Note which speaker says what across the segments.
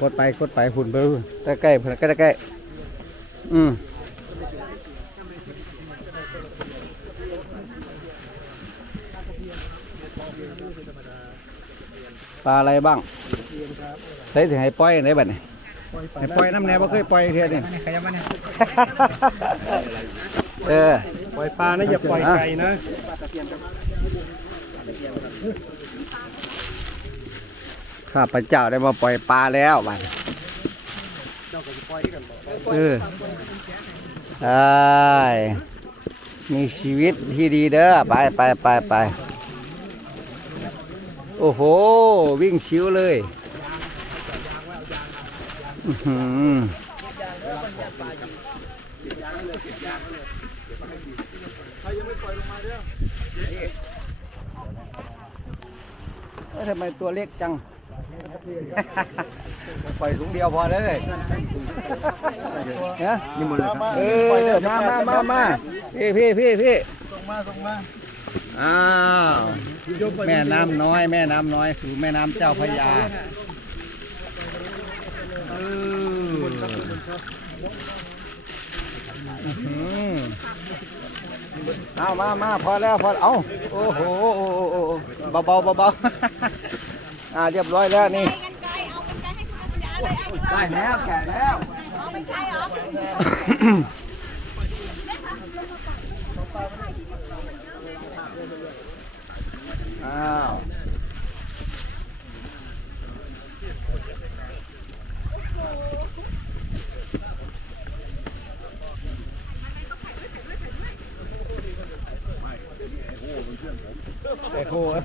Speaker 1: กดไปกดไปหุ่นไปหุ่นใกล้ใกล้ๆใกล้ใกล้ๆอืมปลาอะไรบ้างใส่ถึงให้ปล่อยไหนบัดนี้ให้ปล่อยน้ำแหน่บ่เคยปล่อยเทียนี่
Speaker 2: ขยับมาเนี่ย
Speaker 1: เออ
Speaker 2: ปล่อยปลานะอย่าปล่อยไก่นะ
Speaker 1: ข้าพเจ้าได้มาปล่อยปลาแล้วบัดนี้เออใช่มีชีวิตที่ดีเด้อไปไปไปไปโอ้โห วิ่งชิวเลยทำไมตัวเล็กจัง ปล่อยถุงเดียวพอเลยเนี่ยนี่หมดเลยเออมามามามาพี่พี่พี่พี่
Speaker 2: ส่งมาส่งมา
Speaker 1: อ้าวแม่น้ำน้อย แม่น้ำน้อยสู่แม่น้ำเจ้าพระยาเอออื้อหือเอามามาพอแล้วพอเอาโอ้โหโอ้โหโอ้โหเบาเบาเบาเบา อ่าเรียบร้อยแล้วนี่
Speaker 3: กันไกลเอากันไกลให้คุณปัญญาเลยเอา
Speaker 1: ได้แล้วแก่แล้ว
Speaker 3: เอาไม่ใช่เหรอ
Speaker 1: อ้าว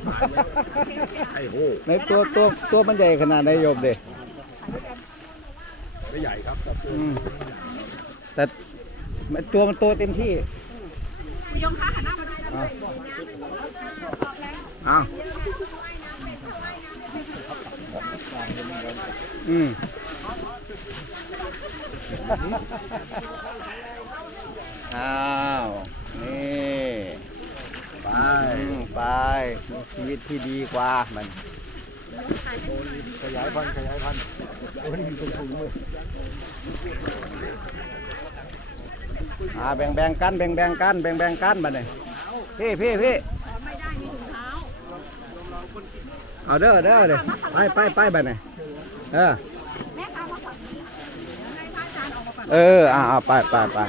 Speaker 1: ไอ้โหไอ้โหในตัวตัวตัวมันใหญ่ขนาดไหนโยมเด็ไม่ใหญ่ครับแต่มันตัวมันโตเต็มที่
Speaker 3: ยงค้าหันหน้ามาดู
Speaker 1: เอาเอาอืมอ้าว นี่ไป อืมไปชีวิตที่ดีกว่ามัน
Speaker 2: ขยายพันธุ์ขยายพันธุ์โอ้ยมีตรงสูงเลย
Speaker 1: อ่าแบ่งแบ่งๆกันแบ่งแบ่งๆกันแบ่งแบ่งๆกันมาเลยพี่พี่พี่
Speaker 3: ไม่ได้มีถุงเท้า
Speaker 1: เอาเด้อเด้อเลยไปไปไปไปเลยเออ
Speaker 3: แม่ค้ามาฝังนี้ให้พระอจารย์ออกมาฝัง
Speaker 1: เอออ่าเอาไปไปไป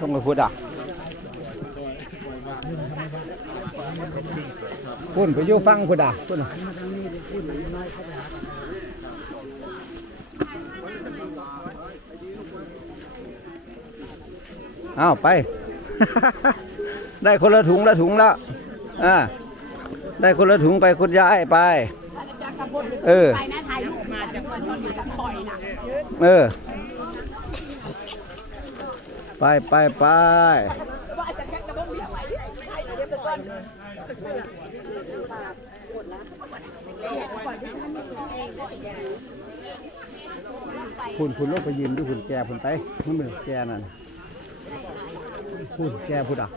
Speaker 1: ต้องไปพูดอะ พูดไปอยู่ฟังพูดอะพูดอะเอาไป ได้คนละถุงละถุงล้วอ่าได้คนละถุงไปคุณยายไป เออ
Speaker 3: ไปนย้ายไป
Speaker 1: เออ ไปไปไป
Speaker 3: คุ
Speaker 1: ณคุณลงไปยืนดูคุณแกคุณไปมันเหมือนแกนั่นพูดแกพูดอะ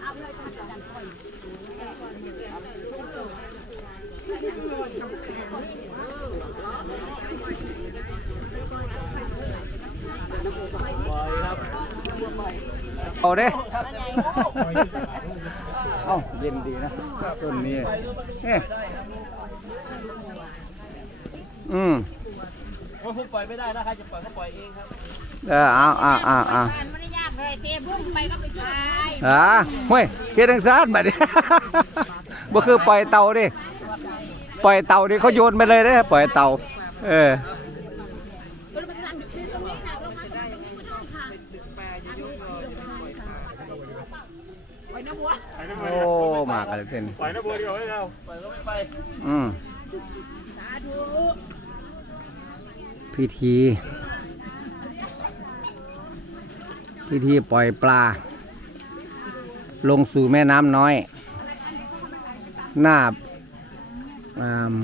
Speaker 1: เอาเลยทำกันก่อน ด้เอ้าเย็นดีนะต้นนี้เนี่ยอืม
Speaker 2: ว่าผมปล่อยไม่ได้นะใครจะปล่อยก็ปล่อยเองครับ
Speaker 1: เออเอาเอาเอาเอา
Speaker 3: มันไม่ได้ยากเลยเทพุ่งไปก็ไปตาย
Speaker 1: อ่าเฮ้ยเกดังซาดบัดนี้บ่คือปล่อยเต่าดิปล่อยเต่าดิเขาโยนไปเลยเด้อปล่อยเต่าเออ
Speaker 3: มันเป็นการดึงตรงนี้นะลงมาตรงนี้ไม่ต้องค่ะไปนะบัว
Speaker 1: โอ้มากันเลยเต็น
Speaker 2: ปล่อยนะบัวเดียวให้เราปล่อยก็ไม่ไป
Speaker 1: อืม
Speaker 3: สาธุ
Speaker 1: พิธี พิธีปล่อยปลา ลงสู่แม่น้ำน้อย หน้าอ่า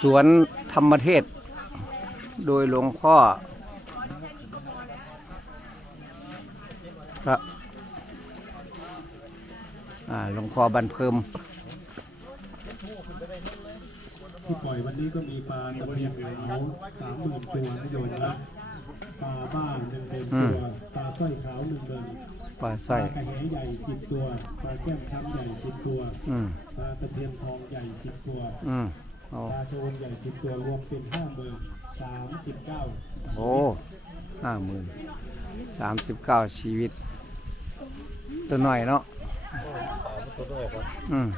Speaker 1: สวนธรรมเทศ โดยหลวงพ่ออ่า หลวงพ่อบันเพิม
Speaker 2: ที่ปล่อยวันนี้ก็มีปลาตะเพียนขาวสามหมื่นตัวนะโยมนะปลาบ้าหนึ่งหมื่นตัวปลาสร้อยขาวหนึ่งหมื่น
Speaker 1: ปลาส
Speaker 2: ป
Speaker 1: ร้อ
Speaker 2: ลายกระแหใหญ่สิบตัวปลาแก้มช้ำใหญ่สิบตัว
Speaker 1: อืม
Speaker 2: ปลาตะเพียนทองใหญ่สิบตัว
Speaker 1: อืมโอ้
Speaker 2: ปลาโชนใหญ่สิบตัวรวมเป็นห้าหมื่นสามสิบเก้า
Speaker 1: โอ้ห้าหมื่นสามสิบเก้าชีวิต ตัวหน่อยเนาะ อืม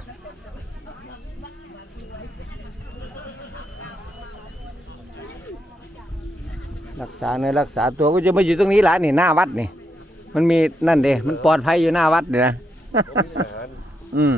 Speaker 1: รักษาเนื้อรักษาตัวก็จะมาอยู่ตรงนี้หละนี่หน้าวัดนี่ มันมีนั่นเด้มันปลอดภัยอยู่หน้าวัดเด้นะ อืม